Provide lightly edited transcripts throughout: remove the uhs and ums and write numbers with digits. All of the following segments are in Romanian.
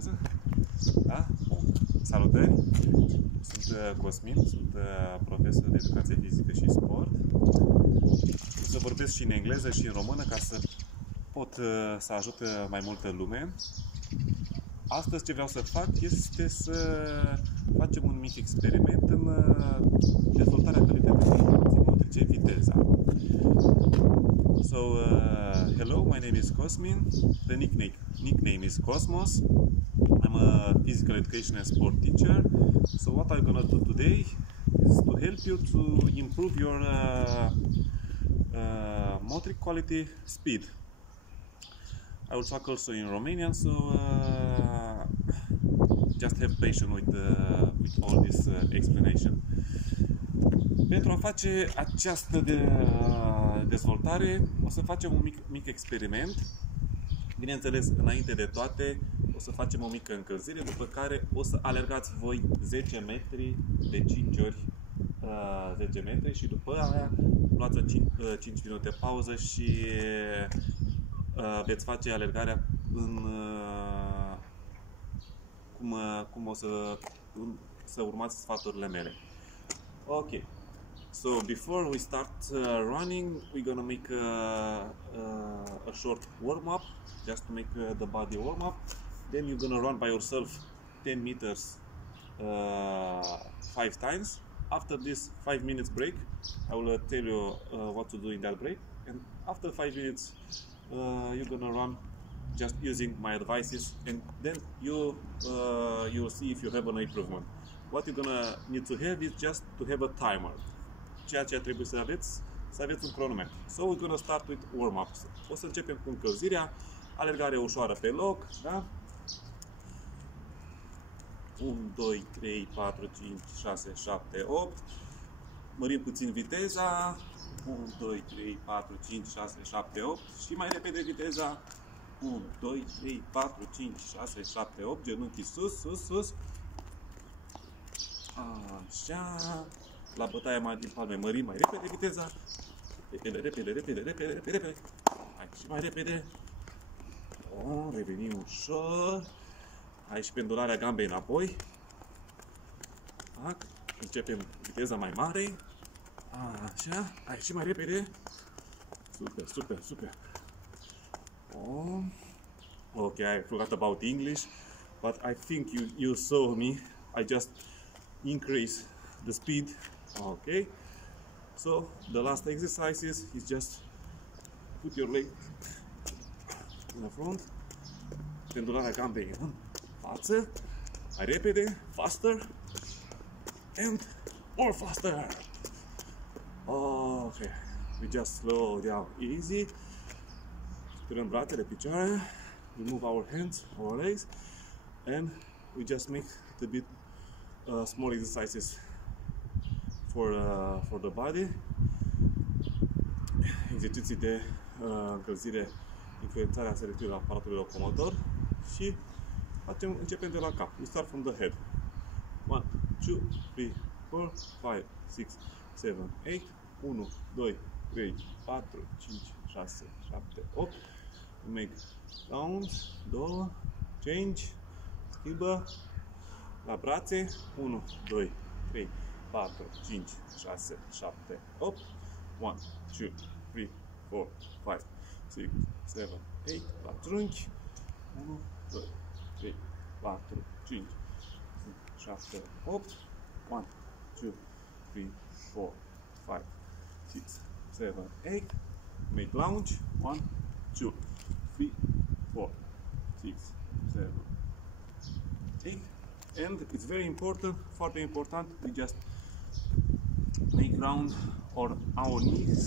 Funcționează? Da? Salutări! Sunt Cosmin, sunt profesor de educație fizică și sport. O să vorbesc și în engleză și în română ca să pot să ajut mai multă lume. Astăzi ce vreau să fac este să facem un mic experiment în dezvoltarea calității motrice viteza. So, hello, my name is Cosmin. The nickname is Cosmos. I'm a physical education and sport teacher. So what I'm gonna do today is to help you to improve your motoric quality speed. I will talk also in Romanian, so just have patience with all this explanation. Pentru a face această dezvoltare, o să facem un mic experiment. Bineînțeles, înainte de toate, o să facem o mică încălzire, după care o să alergați voi 10 metri de 5 ori 10 metri și după aia luați 5 minute pauză și veți face alergarea în cum o să urmați sfaturile mele. Ok. So before we start running, we're gonna make a short warm-up, just to make the body warm-up. Then you're gonna run by yourself 10 meters 5 times. After this 5 minutes break, I will tell you what to do in that break. And after 5 minutes, you're gonna run just using my advices, and then you'll see if you have an improvement. What you're gonna need to have is just to have a timer. Ceea ce trebuie să aveți un cronometru. So we're gonna start with warm-ups. O să începem cu încălzirea, alergare ușoară pe loc, da? 1, 2, 3, 4, 5, 6, 7, 8. Mărim puțin viteza. 1, 2, 3, 4, 5, 6, 7, 8. Și mai repede viteza. 1, 2, 3, 4, 5, 6, 7, 8. Genunchii sus, sus, sus. Așa. La bătaia mai din palme mărim mai repede viteza. Repede. Hai și mai repede. Revenim ușor. Hai și pendularea gambei înapoi. Începem viteza mai mare. Așa. Hai și mai repede. Super. Okay, I forgot about English, but I think you saw me. I just increase the speed. Okay, so the last exercises is just put your leg in the front, pendularea gambei în față, mai repede, faster, and more faster. Okay, we just slow down easy. Stirăm brațele, picioare, we move our hands, our legs, and we just make a bit small exercises for the body. Exerciții de încălzire, influențarea selecției aparatului locomotor și începem de la cap. We start from the head. 1, 2, 3, 4, 5, 6, 7, 8. 1, 2, 3, 4, 5, 6, 7, 8. We make rounds, 2, change, schimbă la brațe. 1, 2, 3, 4, 5, 6, 7, 8. 1, 2, 3, 4, 5, 6, 7, 8. La trunchi. 1, 2, 3, 4, 5, 6, 8. 1, 2, 3, 4, 5, 6, 7, 8. Make lunge. 1, 2, 3, 4, 6, 7, 8. And it's very important, foarte important, we just make round our knees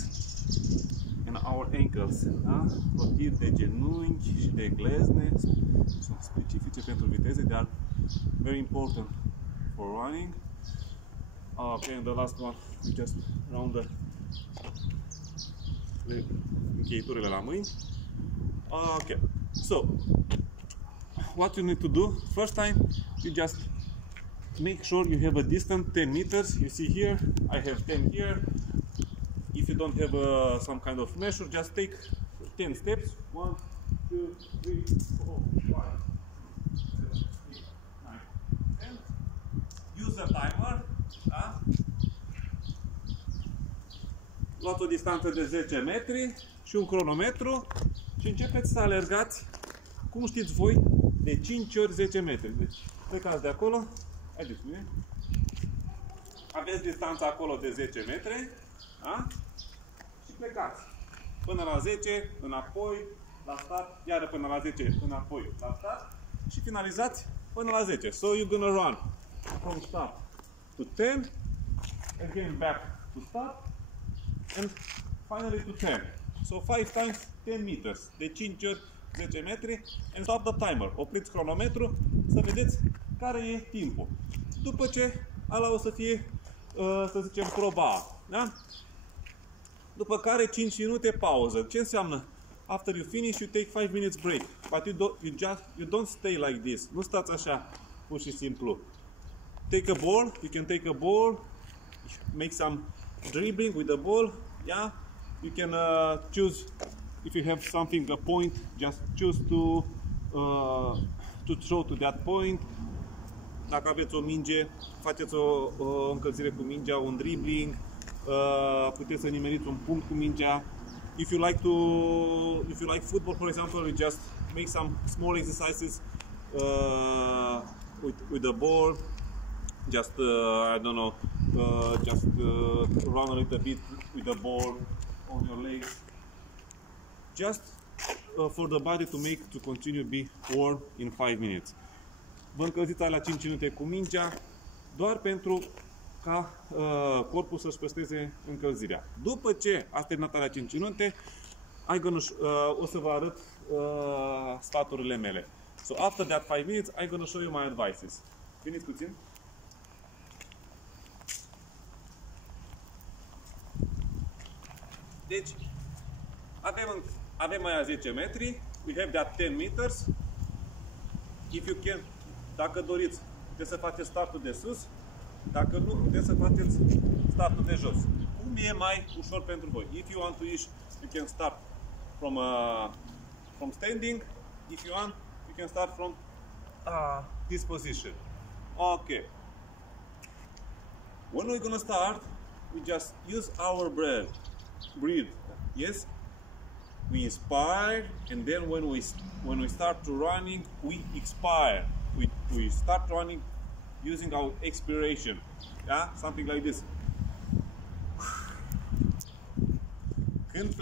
and our ankles. Da? Rotiri de genunchi și de glezne sunt specifice pentru viteze, they are very important for running. Okay, and the last one, we just round încheieturile la mâini. Okay, so what you need to do first time, you just make sure you have a distance 10 meters. You see here, I have 10 here. If you don't have some kind of measure, just take 10 steps. 1, 2, 3, 4, 5, 6, luați o distanță de 10 metri și un cronometru și începeți să alergați, cum știți voi, de 5 ori 10 metri. Deci plecați de acolo, haideți, aveți distanța acolo de 10 metri, da? Și plecați până la 10, înapoi, la start, iară până la 10, înapoi, la start și finalizați până la 10. So you're gonna run from start to 10, again back to start, and finally to 10. So 5 times 10 meters, de 5 ori 10 metri, and stop the timer. Opriți cronometru să vedeți care e timpul. După ce ala o să fie, să zicem, proba A, da? După care 5 minute pauză. Ce înseamnă? After you finish, you take 5 minutes break. But you don't stay like this. Nu stați așa, pur și simplu. Take a ball, you can take a ball, make some dribbling with the ball, yeah? You can choose, if you have something, a point, just choose to throw to that point. Dacă aveți o minge, faceți o încălzire cu mingea, un dribbling, puteți să nimeriți un punct cu mingea. If you like football, for example, you just make some small exercises with the ball. Just I don't know, just run a little bit with the ball on your legs. Just for the body to continue be warm in 5 minutes. Vă încălziți la 5 minute cu mingea, doar pentru ca corpul să-și păstreze încălzirea. După ce ați terminat la 5 minute, o să vă arăt sfaturile mele. So after that 5 minutes, I'm gonna show you my advices. Veniți puțin. Deci, avem aia 10 metri, we have that 10 meters. If you can, dacă doriți, puteți să faceți startul de sus. Dacă nu, puteți să faceți startul de jos. Cum e mai ușor pentru voi? If you want to use, you can start from standing. If you want, you can start from this position. Okay. When we're gonna start, we just use our breathe. Yes. We inspire, and then when we start to running, we expire. We start running using our expiration, yeah, something like this. Când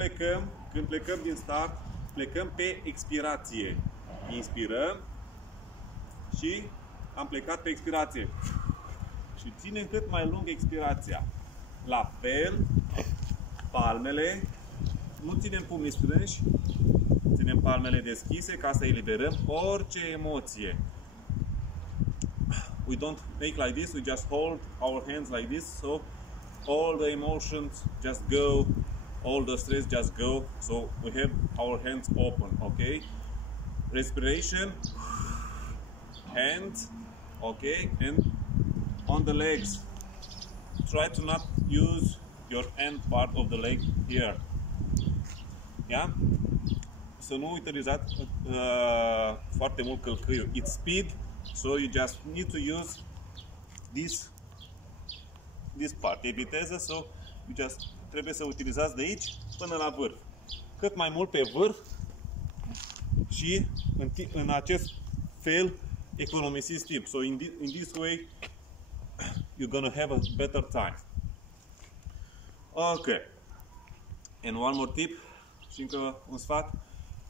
plecăm din start, plecăm pe expirație. Inspirăm și am plecat pe expirație. Și ținem cât mai lung expirația. La fel, palmele, nu ținem pumnii strânși, ținem palmele deschise ca să eliberăm orice emoție. We don't make like this, we just hold our hands like this, so all the emotions just go, all the stress just go, so we have our hands open, okay? Respiration, hands, okay? And on the legs, try to not use your end part of the leg here, yeah? Să nu utilizați foarte mult călcâiul, it's speed. So you just need to use this part, e viteză, so you just trebuie să utilizați de aici până la vârf. Cât mai mult pe vârf și în acest fel economisiți timp. So in this way you're gonna have a better time. Okay. And one more tip și încă un sfat,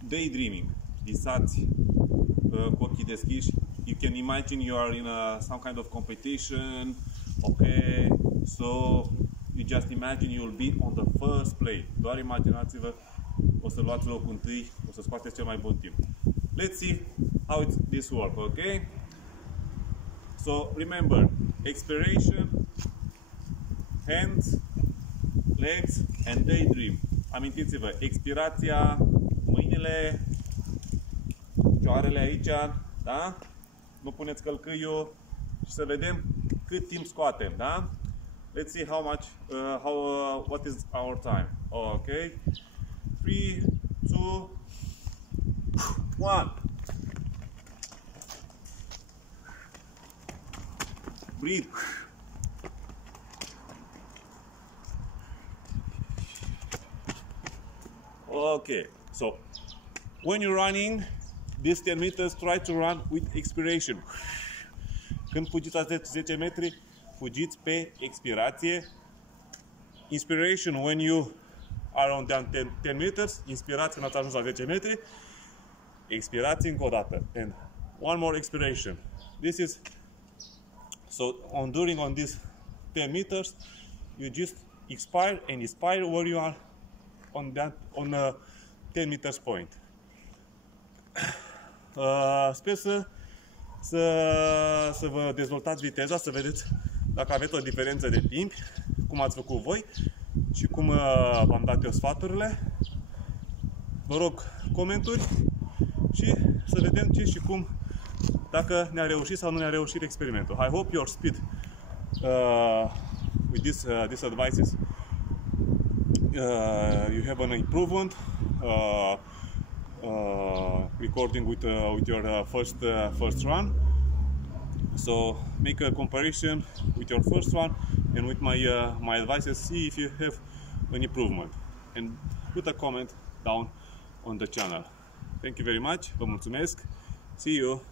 daydreaming. Visați cu ochii deschiși. You can imagine you are in some kind of competition, okay? So you just imagine you will be on the first place. Doar imaginați-vă, o să luați locul întâi, o să scoateți cel mai bun timp. Let's see how this works, okay? So remember, expiration, hands, legs and daydream. Amintiți-vă, expirația, mâinile, picioarele aici, da? Nu puneți călcâiul și să vedem cât timp scoatem, da? Let's see how much, what is our time. Okay, 3, 2, 1. Breathe. Okay, so when you're running these 10 meters, try to run with expiration. Când fugiți la 10 metri, fugiți pe expirație. Inspiration when you are on 10 meters, inspirați când ați ajuns la 10 metri, expirați încă o dată. And one more expiration. This is so during on these 10 meters, you just expire and inspire where you are on a 10 meters point. Sper să vă dezvoltați viteza, să vedeți dacă aveți o diferență de timp, cum ați făcut voi și cum v-am dat eu sfaturile. Vă rog comentarii și să vedem ce și cum, dacă ne-a reușit sau nu ne-a reușit experimentul. I hope your speed with these advices you have an improvement. Recording with your first run, so make a comparison with your first one and with my advices, see if you have an improvement and put a comment down on the channel. Thank you very much, vă mulțumesc, see you.